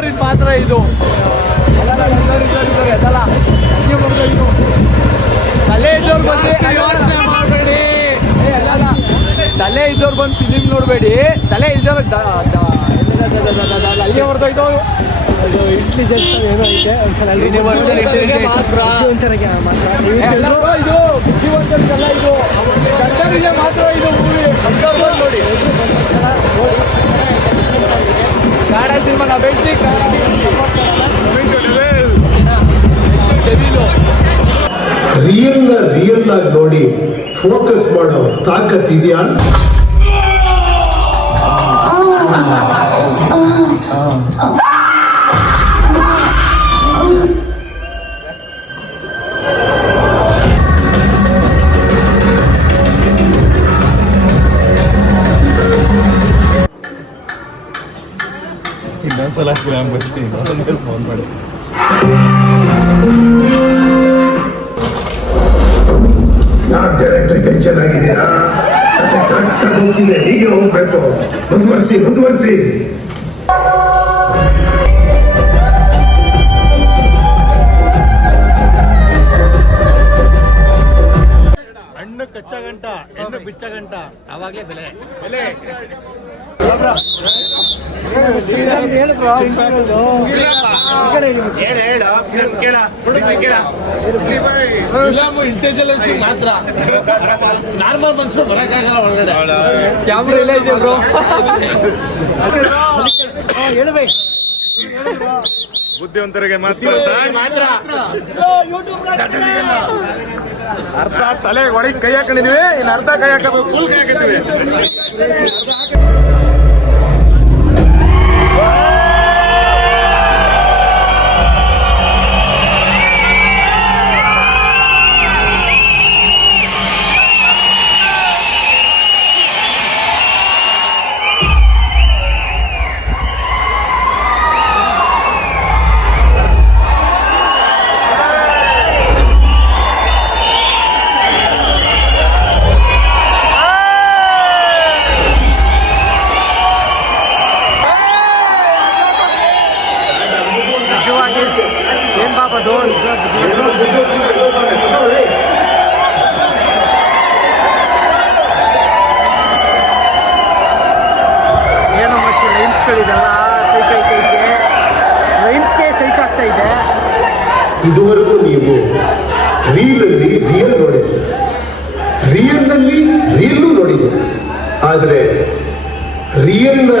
ಇದ್ದವ್ರಿಗೆ ಮಾತ್ರ ಇದು. ತಲೆ ಇದ್ದವ್ರು ಬಂದು ತಲೆ ಇದ್ದವ್ರು ಬಂದು ಫಿಲಿಮ್ ನೋಡಬೇಡಿ. ತಲೆ ಇದ್ದವ್ರು ಅಲ್ಲಿ ಹೊರದೋಯ್ತು. ಇಂಟೆಲಿಜೆನ್ಸ್ ಏನೋ ಐತೆ ಒಂದ್ಸಲ ಮಾತ್ರ ಇದು ಮೂವಿ ನೋಡಿ. ಕನ್ನಡ ಸಿನಿಮಾ ಬೆಳೆಸಿ ರಿಯಲ್ ಆಗಿ ನೋಡಿ ಫೋಕಸ್ ಮಾಡೋ ತಾಕತ್ ಇದೆಯಾ? ಇನ್ನೊಂದ್ಸಲ ಬರ್ತೀನಿ, ಫೋನ್ ಮಾಡಿ. ಡೈರೆಕ್ಟರ್ ಟೆನ್ಷನ್ ಆಗಿದೆಯಾ? ಕರೆಕ್ಟಾಗಿ ಹೋಗ್ತಿದೆ, ಹೀಗೆ ಹೋಗ್ಬೇಕು. ಮುಂದುವರಿಸಿ. ಹಣ್ಣು ಕಚ್ಚ ಗಂಟ, ಹೆಣ್ಣು ಬಿಚ್ಚ ಗಂಟ, ಅವಾಗ್ಲೇ ಬೆಲೆ. ಇಂಟೆಲಿಜೆನ್ಸ್ ಮಾತ್ರ, ನಾರ್ಮಲ್ ಮನುಷ್ಯರು ಬರಕ್ಕಾಗಲ್ಲ ಒಳಗಡೆ. ಕ್ಯಾಮ್ರಾ ಇಲ್ಲ ಇದೆ ಬ್ರೋ. ಹೇಳ್ಬೇಕು ಬುದ್ಧಿವಂತರಿಗೆ ಮಾತ್ರ ಅರ್ಥ. ತಲೆ ಒಳಗೆ ಕೈ ಹಾಕೊಂಡಿದೀವಿ, ಇನ್ನು ಅರ್ಧ ಕೈ ಹಾಕೋದು, ಫುಲ್ ಕೈ ಹಾಕಿದ್ದೀವಿ. ಏನೋ ಮಚ್ಚಿ ಲೈನ್ಸ್ಗಳಿದೆಲ್ಲ ಸೈಕ್ ಐತೈತೆ, ಲೈನ್ಸ್ಗೆ ಸೈಕ್ ಆಗ್ತಾ ಇದೆ. ಇದುವರೆಗೂ ನೀವು ರೀಲಲ್ಲಿ ರಿಯಲ್ ನೋಡಿದ್ದೀರಿ, ರಿಯಲ್ನಲ್ಲಿ ರೀಲ್ಲು ನೋಡಿದ್ದೀರಿ. ಆದರೆ ರಿಯಲ್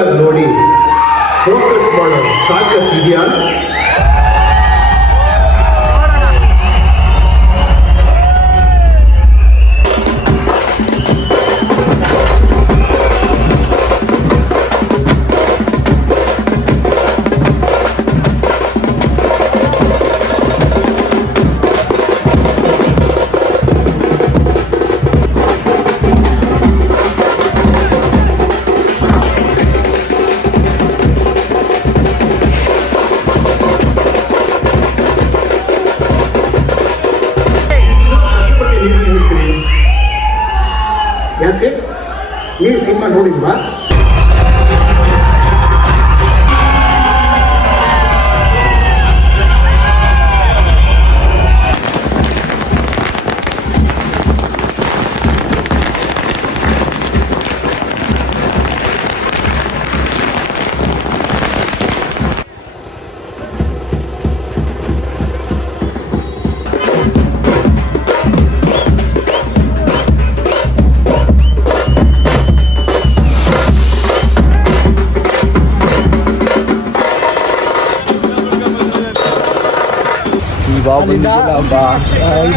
ಆಗಿ ನೋಡಿ ಫೋಕಸ್ ಮಾಡೋ ತಾಕತ್ ಇದೆಯಾ? ಯಾಕೆ ನೀವು ಸಿನಿಮಾ ನೋಡಿಲ್ವಾ?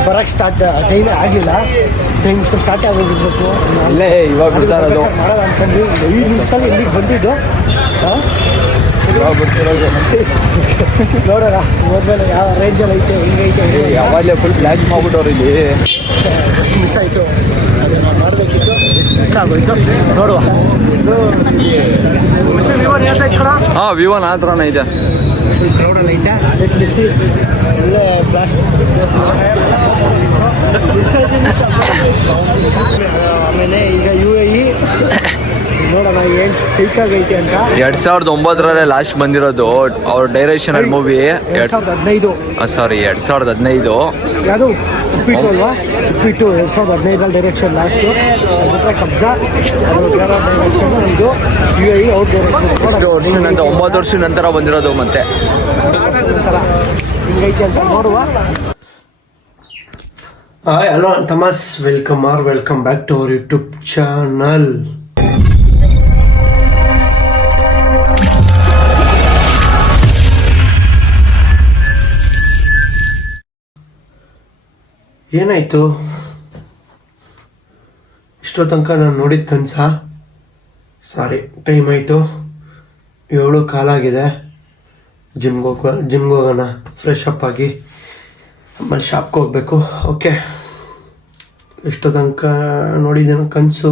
ಬರಕ್ಕೆ ಸ್ಟಾರ್ಟ್ ಟೈಮ್ ಆಗಿಲ್ಲ, ಟೈಮ್ ಸ್ಟಾರ್ಟ್ ಆಗೋಗಿರ್ಬೇಕು. ಇಲ್ಲೇ ಇವಾಗ ಬಿಡ್ತಾರದು ಮಾಡೋದು ಅನ್ಕೊಂಡ್ವಿ. 5 ನಿಮಿಷದಲ್ಲಿ ಇಲ್ಲಿಗೆ ಬಂದಿದ್ದು. ಇವಾಗ ಬಿಡ್ತಿರೋದು ನೋಡೋಣ ಮೊದಲು ಯಾವ ರೇಂಜಲ್ಲಿ ಐತೆ, ಹೆಂಗೈತೆ. ಯಾವಾಗಲೇ ಫುಲ್ ಬ್ಲ್ಯಾಕ್ ಮಾಡ್ಬಿಟ್ಟವ್ರು ಇಲ್ಲಿ. ಎಷ್ಟು ಮಿಸ್ ಆಯಿತು, ಅದನ್ನು ಮಾಡಬೇಕಿತ್ತು, ಎಷ್ಟು ಮಿಸ್ ಆಗೋಯ್ತು. ನೋಡುವ. ಹಾಂ, ವಿವೋ ಆ ಥರನೇ ಇದೆ. ಕ್ರೌಡಲ್ಲಿ ಐತೆ, ಬಿಸಿ ಒಳ್ಳೆ ಬ್ಲಾಸ್ಟ್. ಆಮೇಲೆ ಈಗ UAE ನೋಡೋಣ ಏನು ಸೈಕಾಗೈತೆ ಅಂತ. 2009 ಲಾಸ್ಟ್ ಬಂದಿರೋದು ಅವ್ರ ಡೈರೆಕ್ಷನ್ ಮೂವಿ. 2015 ಸಾರಿ 2015. ಯಾವುದು ಉಪ್ಪಿಟ್ಟು ಅಲ್ವಾ? ಉಪ್ಪಿಟ್ಟು 2015 ಡೈರೆಕ್ಷನ್ ಲಾಸ್ಟು. ಅದು ಬಿಟ್ಟರೆ ಕಬ್ಜಾ ಅದು ಬೇರೆ ಡೈರೆಕ್ಷನ್. ಇದು UAE ಅವ್ರ ಡೈರೆಕ್ಷನ್. ಎಷ್ಟು ವರ್ಷ ನಂತರ 9 ವರ್ಷ ನಂತರ ಬಂದಿರೋದು ಮತ್ತೆ ಹಿಂಗೈತೆ ಅಂತ ನೋಡುವ. ಹಾಯ್ ಹಲೋ ತಮಾಸ್, welcome back to our YouTube channel. ಏನಾಯಿತು ಇಷ್ಟೋ ತನಕ ನಾನು ನೋಡಿದ ಕನಸ? ಸಾರಿ, ಟೈಮ್ ಆಯಿತು 7 ಕಾಲಾಗಿದೆ. ಜಿಮ್ಗೆ ಹೋಗೋಣ, ಫ್ರೆಶ್ ಅಪ್ ಆಗಿ ಆಮೇಲೆ ಶಾಪ್ಗೆ ಹೋಗ್ಬೇಕು. ಓಕೆ, ಎಷ್ಟೋ ತನಕ ನೋಡಿದ್ದೇನೋ ಕನಸು.